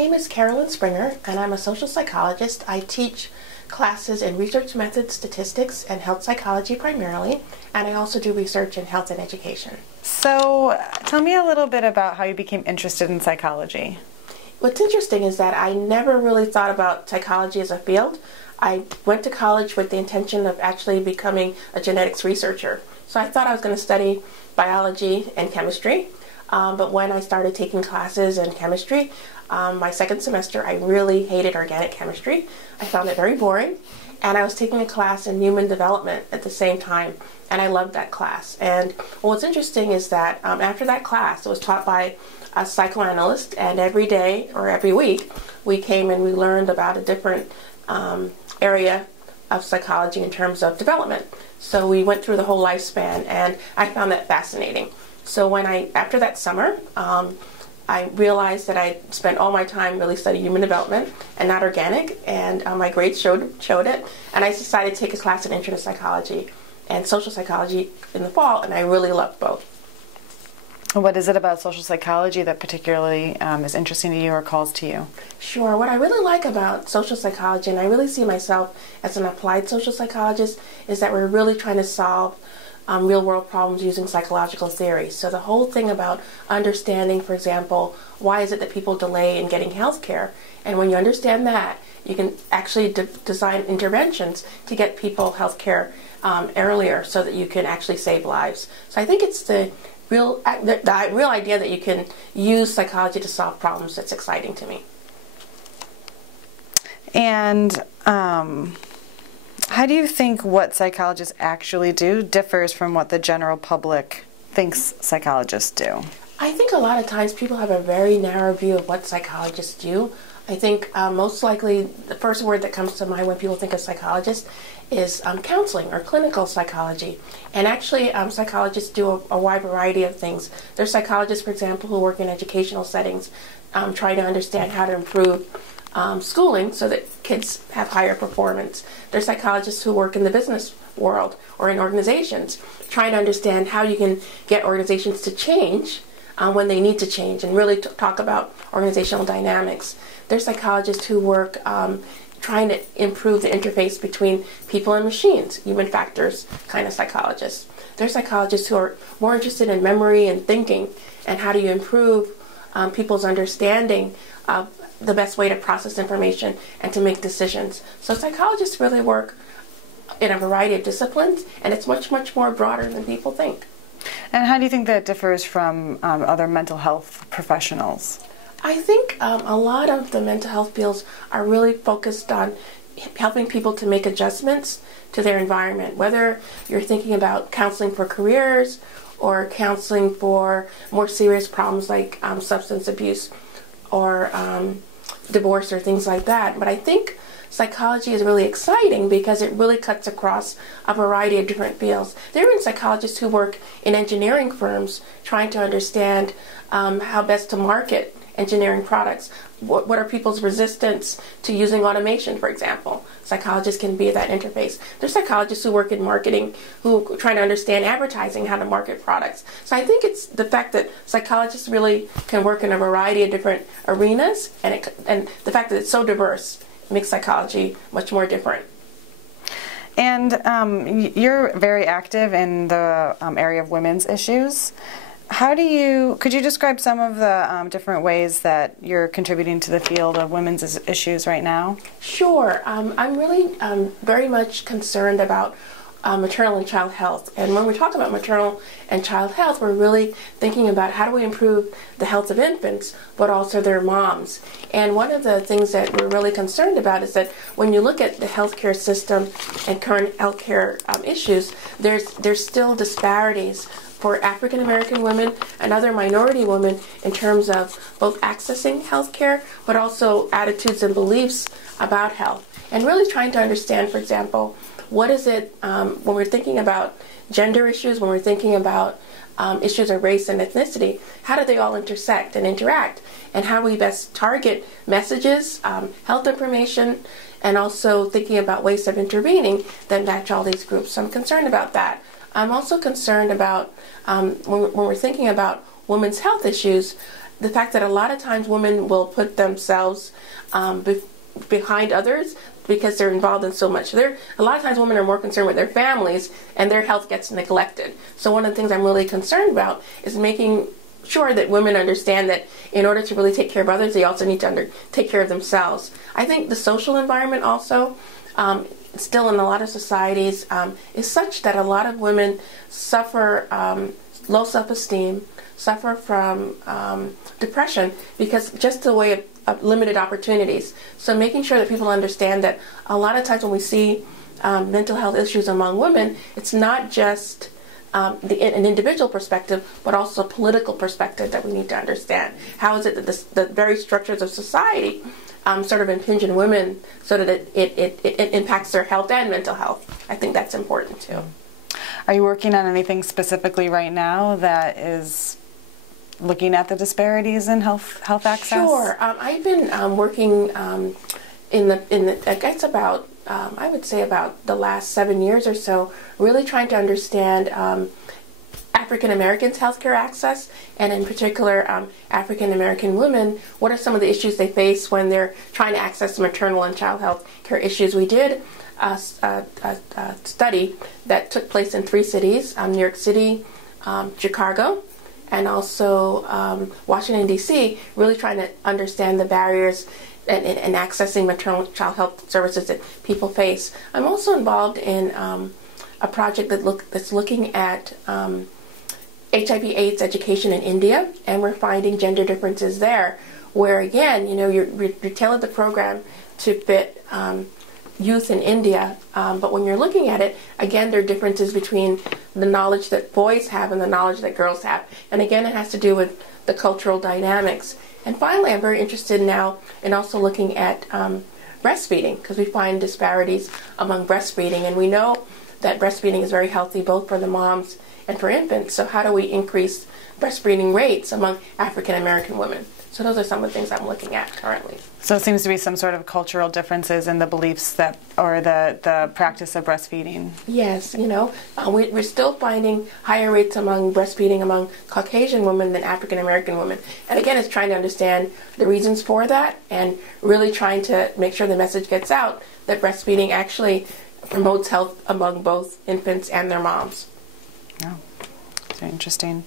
name is Carolyn Springer, and I'm a social psychologist. I teach classes in research methods, statistics, and health psychology primarily, and I also do research in health and education. So tell me a little bit about how you became interested in psychology. What's interesting is that I never really thought about psychology as a field. I went to college with the intention of actually becoming a genetics researcher. So I thought I was going to study biology and chemistry. But when I started taking classes in chemistry, my second semester, I really hated organic chemistry. I found it very boring. And I was taking a class in human development at the same time, and I loved that class. And what's interesting is that after that class, it was taught by a psychoanalyst, and every day or every week, we came and we learned about a different area of psychology in terms of development. So we went through the whole lifespan, and I found that fascinating. So after that summer, I realized that I spent all my time really studying human development and not organic, and my grades showed it. And I decided to take a class in intro to psychology and social psychology in the fall, and I really loved both. What is it about social psychology that particularly is interesting to you or calls to you? Sure. What I really like about social psychology, and I really see myself as an applied social psychologist, is that we're really trying to solve real-world problems using psychological theory. So the whole thing about understanding, for example, why is it that people delay in getting health care? And when you understand that, you can actually design interventions to get people health care earlier so that you can actually save lives. So I think it's the real idea that you can use psychology to solve problems that's exciting to me. And how do you think what psychologists actually do differs from what the general public thinks psychologists do? I think a lot of times people have a very narrow view of what psychologists do. I think most likely the first word that comes to mind when people think of psychologists is counseling or clinical psychology. And actually psychologists do a wide variety of things. There's psychologists, for example, who work in educational settings trying to understand how to improve schooling so that kids have higher performance. There's psychologists who work in the business world or in organizations trying to understand how you can get organizations to change when they need to change and really talk about organizational dynamics. There's psychologists who work trying to improve the interface between people and machines, human factors kind of psychologists. There's psychologists who are more interested in memory and thinking and how do you improve people's understanding of the best way to process information and to make decisions. So psychologists really work in a variety of disciplines, and it's much, much more broader than people think. And how do you think that differs from other mental health professionals? I think a lot of the mental health fields are really focused on helping people to make adjustments to their environment, whether you're thinking about counseling for careers or counseling for more serious problems like substance abuse or divorce or things like that. But I think psychology is really exciting because it really cuts across a variety of different fields. There are even psychologists who work in engineering firms trying to understand how best to market engineering products. What are people's resistance to using automation, for example? Psychologists can be that interface. There's psychologists who work in marketing who are trying to understand advertising, how to market products. So I think it's the fact that psychologists really can work in a variety of different arenas, and the fact that it's so diverse makes psychology much more different. And you're very active in the area of women's issues. Could you describe some of the different ways that you're contributing to the field of women's issues right now? Sure. I'm really very much concerned about maternal and child health. And when we talk about maternal and child health, we're really thinking about how do we improve the health of infants, but also their moms. And one of the things that we're really concerned about is that when you look at the healthcare system and current healthcare issues, there's still disparities for African American women and other minority women in terms of both accessing health care, but also attitudes and beliefs about health. And really trying to understand, for example, what is it when we're thinking about gender issues, when we're thinking about issues of race and ethnicity, how do they all intersect and interact? And how we best target messages, health information, and also thinking about ways of intervening that match all these groups. So I'm concerned about that. I'm also concerned about when we're thinking about women's health issues, the fact that a lot of times women will put themselves behind others because they're involved in so much. A lot of times women are more concerned with their families, and their health gets neglected. So one of the things I'm really concerned about is making sure that women understand that in order to really take care of others, they also need to take care of themselves. I think the social environment also, still in a lot of societies, is such that a lot of women suffer low self-esteem, suffer from depression, because just the way of limited opportunities. So making sure that people understand that a lot of times when we see mental health issues among women, it's not just an individual perspective, but also a political perspective that we need to understand. How is it that the very structures of society sort of impinge on women so that it impacts their health and mental health? I think that's important too. Are you working on anything specifically right now that is looking at the disparities in health access? Sure. I've been working I guess about I would say about the last 7 years or so, really trying to understand African Americans' healthcare access, and in particular African American women. What are some of the issues they face when they're trying to access maternal and child health care issues? We did a study that took place in 3 cities: New York City, Chicago, and also Washington, D.C., really trying to understand the barriers and accessing maternal child health services that people face. I'm also involved in a project that's looking at HIV/AIDS education in India, and we're finding gender differences there, where again, you tailored the program to fit youth in India, but when you're looking at it, again, there are differences between the knowledge that boys have and the knowledge that girls have, and again, it has to do with the cultural dynamics. And finally, I'm very interested now in also looking at breastfeeding, because we find disparities among breastfeeding, and we know that breastfeeding is very healthy both for the moms and for infants. So how do we increase breastfeeding rates among African American women? So those are some of the things I'm looking at currently. So it seems to be some sort of cultural differences in the beliefs or the practice of breastfeeding. Yes, we're still finding higher rates among breastfeeding among Caucasian women than African American women. And again, it's trying to understand the reasons for that and really trying to make sure the message gets out that breastfeeding actually promotes health among both infants and their moms. Oh, that's very interesting.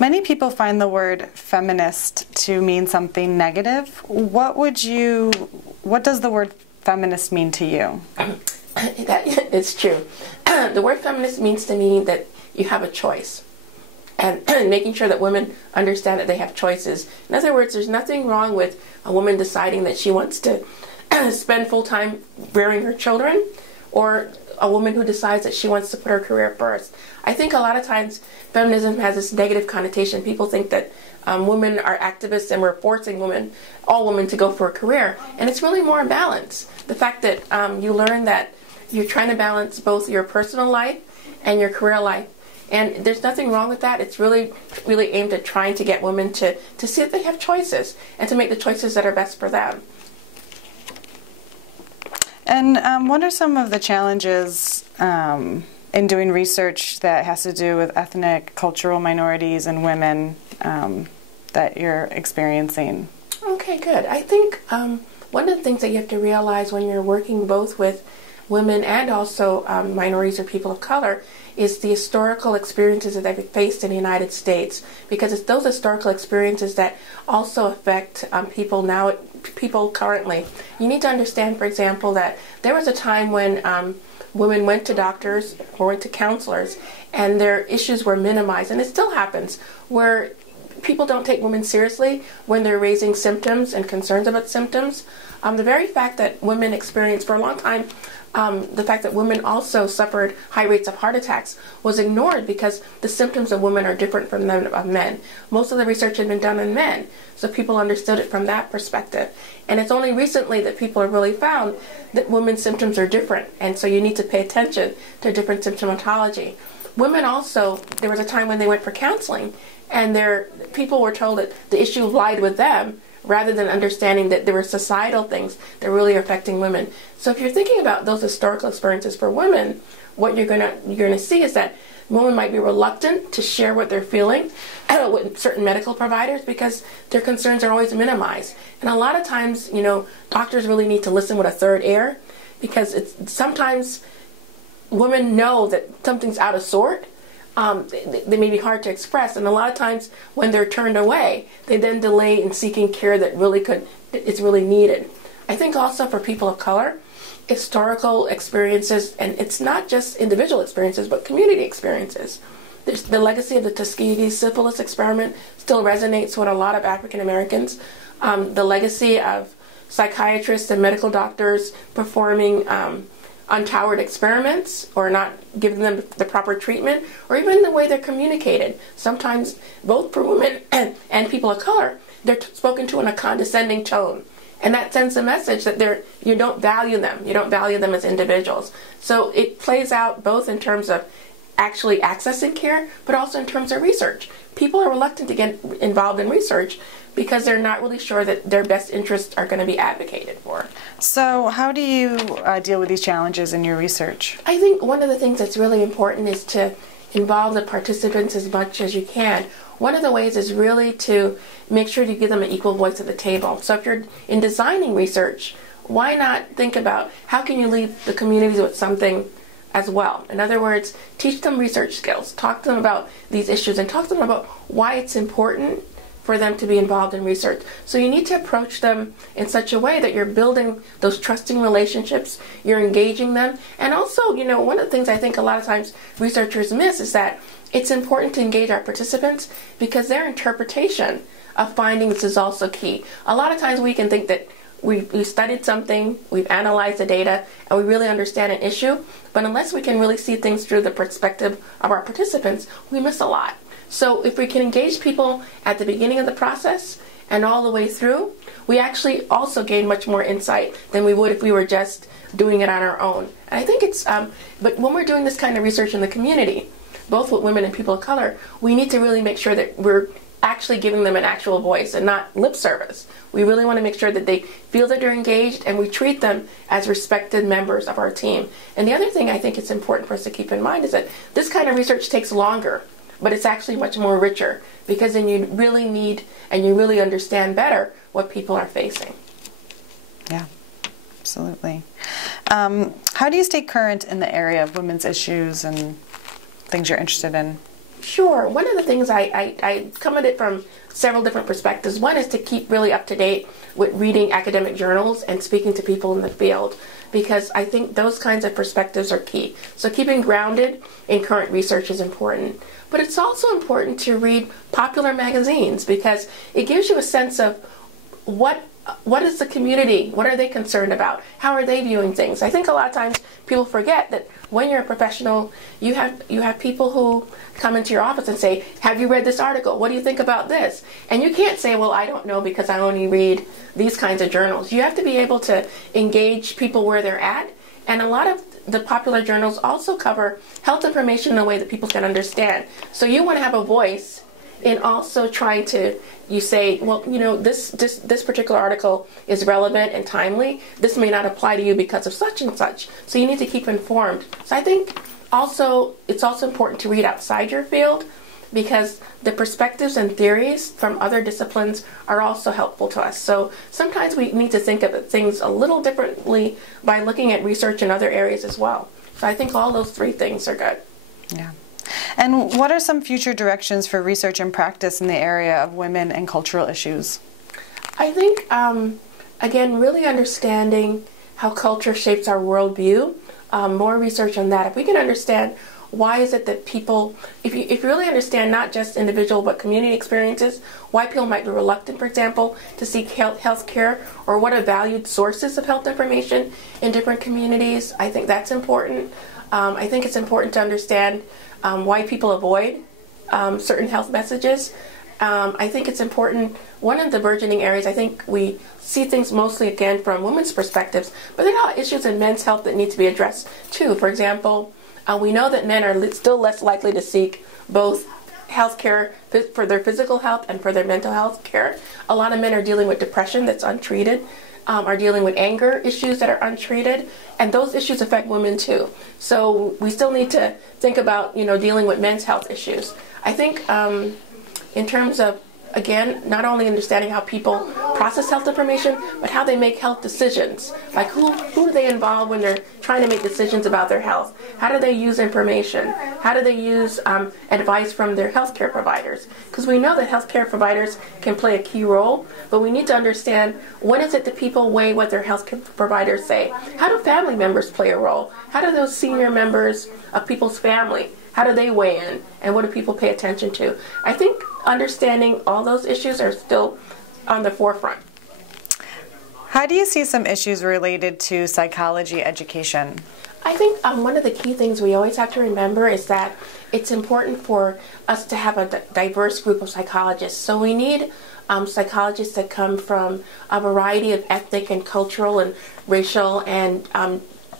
Many people find the word feminist to mean something negative. What does the word feminist mean to you? It's true. The word feminist means to me that you have a choice, and making sure that women understand that they have choices. In other words, there's nothing wrong with a woman deciding that she wants to spend full time rearing her children, or a woman who decides that she wants to put her career first. I think a lot of times feminism has this negative connotation. People think that women are activists and we're forcing all women to go for a career. And it's really more balance. The fact that you learn that you're trying to balance both your personal life and your career life. And there's nothing wrong with that. It's really, really aimed at trying to get women to see that they have choices and to make the choices that are best for them. And what are some of the challenges in doing research that has to do with ethnic, cultural minorities and women that you're experiencing? Okay, good. I think one of the things that you have to realize when you're working both with women and also minorities or people of color is the historical experiences that they've faced in the United States, because it's those historical experiences that also affect people currently. You need to understand, for example, that there was a time when women went to doctors or went to counselors and their issues were minimized, and it still happens, where people don't take women seriously when they're raising symptoms and concerns about symptoms. The very fact that women experienced for a long time the fact that women also suffered high rates of heart attacks was ignored because the symptoms of women are different from those of men. Most of the research had been done on men, so people understood it from that perspective. And it's only recently that people have really found that women's symptoms are different, and so you need to pay attention to different symptomatology. Women also, there was a time when they went for counseling, and people were told that the issue lied with them, rather than understanding that there were societal things that really are affecting women. So if you're thinking about those historical experiences for women, what you're going to see is that women might be reluctant to share what they're feeling with certain medical providers because their concerns are always minimized. And a lot of times, doctors really need to listen with a third ear, because sometimes women know that something's out of sort. They may be hard to express, and a lot of times when they're turned away, they then delay in seeking care that is really needed. I think also for people of color, historical experiences, and it's not just individual experiences, but community experiences. The legacy of the Tuskegee syphilis experiment still resonates with a lot of African Americans. The legacy of psychiatrists and medical doctors performing untoward experiments or not giving them the proper treatment, or even the way they're communicated. Sometimes, both for women and people of color, they're spoken to in a condescending tone. And that sends a message that you don't value them. You don't value them as individuals. So it plays out both in terms of actually accessing care, but also in terms of research. People are reluctant to get involved in research because they're not really sure that their best interests are going to be advocated for. So how do you deal with these challenges in your research? I think one of the things that's really important is to involve the participants as much as you can. One of the ways is really to make sure you give them an equal voice at the table. So if you're in designing research, why not think about how can you leave the communities with something as well? In other words, teach them research skills, talk to them about these issues, and talk to them about why it's important for them to be involved in research. So you need to approach them in such a way that you're building those trusting relationships, you're engaging them. And also, one of the things I think a lot of times researchers miss is that it's important to engage our participants because their interpretation of findings is also key. A lot of times we can think that we've studied something, we've analyzed the data, and we really understand an issue, but unless we can really see things through the perspective of our participants, we miss a lot. So if we can engage people at the beginning of the process and all the way through, we actually also gain much more insight than we would if we were just doing it on our own. And I think but when we're doing this kind of research in the community, both with women and people of color, we need to really make sure that we're actually giving them an actual voice and not lip service. We really want to make sure that they feel that they're engaged and we treat them as respected members of our team. And the other thing I think it's important for us to keep in mind is that this kind of research takes longer, but it's actually much more richer because then you really need and you really understand better what people are facing. Yeah, absolutely. How do you stay current in the area of women's issues and things you're interested in? Sure. One of the things I come at it from several different perspectives. One is to keep really up to date with reading academic journals and speaking to people in the field, because I think those kinds of perspectives are key. So keeping grounded in current research is important. But it's also important to read popular magazines because it gives you a sense of what is the community, what are they concerned about, how are they viewing things. I think a lot of times people forget that when you're a professional, you have people who come into your office and say, have you read this article? What do you think about this? And you can't say, well, I don't know because I only read these kinds of journals. You have to be able to engage people where they're at. And a lot of the popular journals also cover health information in a way that people can understand. So you want to have a voice in also trying to, you say, well, this particular article is relevant and timely. This may not apply to you because of such and such. So you need to keep informed. So I think also it's also important to read outside your field because the perspectives and theories from other disciplines are also helpful to us. So sometimes we need to think of things a little differently by looking at research in other areas as well. So I think all those three things are good. Yeah. And what are some future directions for research and practice in the area of women and cultural issues? I think, again, really understanding how culture shapes our worldview, more research on that. If we can understand why is it that people, if you really understand not just individual but community experiences, why people might be reluctant, for example, to seek health care, or what are valued sources of health information in different communities, I think that's important. I think it's important to understand why people avoid certain health messages. I think it's important, one of the burgeoning areas, I think we see things mostly again from women's perspectives, but there are issues in men's health that need to be addressed too. For example, we know that men are still less likely to seek both health care for their physical health and for their mental health care. A lot of men are dealing with depression that's untreated, are dealing with anger issues that are untreated, and those issues affect women too. So we still need to think about, dealing with men's health issues. I think in terms of, again, not only understanding how people process health information, but how they make health decisions. Like who do they involve when they're trying to make decisions about their health? How do they use information? How do they use advice from their healthcare providers? Because we know that healthcare providers can play a key role, but we need to understand when is it that people weigh what their healthcare providers say? How do family members play a role? How do those senior members of people's family, how do they weigh in? And what do people pay attention to? I think understanding all those issues are still on the forefront. How do you see some issues related to psychology education? I think one of the key things we always have to remember is that it's important for us to have a diverse group of psychologists. So we need psychologists that come from a variety of ethnic and cultural and racial and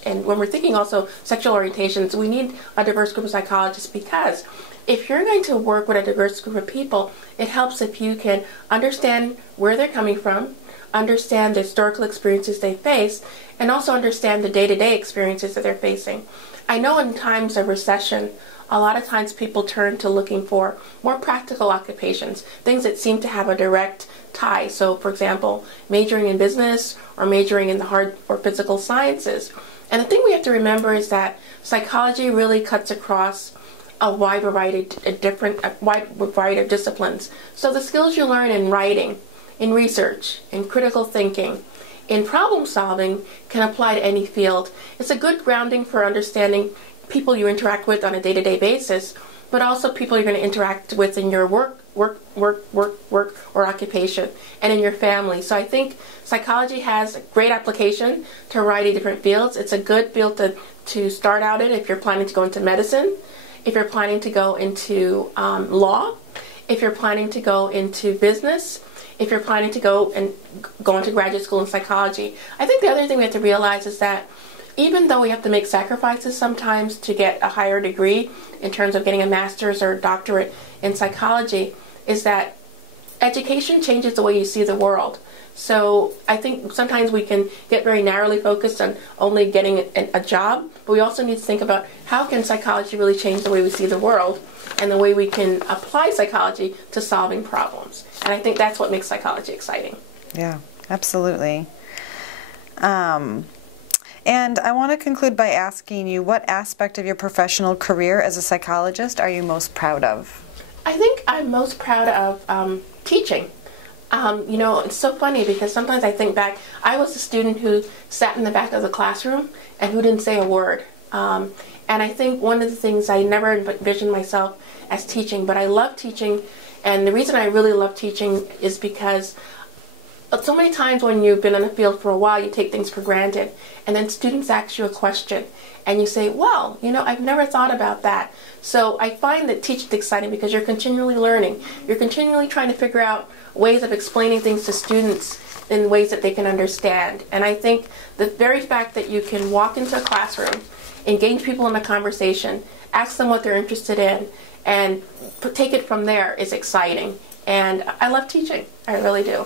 when we're thinking also sexual orientations, we need a diverse group of psychologists, because if you're going to work with a diverse group of people, it helps if you can understand where they're coming from, understand the historical experiences they face, and also understand the day-to-day experiences that they're facing. I know in times of recession, a lot of times people turn to looking for more practical occupations, things that seem to have a direct tie. So, for example, majoring in business or majoring in the hard or physical sciences. And the thing we have to remember is that psychology really cuts across a wide variety of disciplines. So the skills you learn in writing, in research, in critical thinking, in problem solving can apply to any field. It's a good grounding for understanding people you interact with on a day-to-day basis, but also people you're going to interact with in your work or occupation, and in your family. So I think psychology has a great application to a variety of different fields. It's a good field to start out in if you're planning to go into medicine, if you're planning to go into law, if you're planning to go into business, if you're planning to go into graduate school in psychology. I think the other thing we have to realize is that even though we have to make sacrifices sometimes to get a higher degree in terms of getting a master's or a doctorate in psychology, is that education changes the way you see the world. So I think sometimes we can get very narrowly focused on only getting a job, but we also need to think about how can psychology really change the way we see the world and the way we can apply psychology to solving problems. And I think that's what makes psychology exciting. Yeah, absolutely. And I want to conclude by asking you, what aspect of your professional career as a psychologist are you most proud of? I think I'm most proud of teaching. It's so funny because sometimes I think back, I was a student who sat in the back of the classroom and who didn't say a word. And I think one of the things, I never envisioned myself as teaching, but I love teaching. And the reason I really love teaching is because so many times when you've been in the field for a while, you take things for granted. And then students ask you a question and you say, well, I've never thought about that. So I find that teaching is exciting because you're continually learning. You're continually trying to figure out ways of explaining things to students in ways that they can understand. And I think the very fact that you can walk into a classroom, engage people in a conversation, ask them what they're interested in, and take it from there is exciting. And I love teaching. I really do.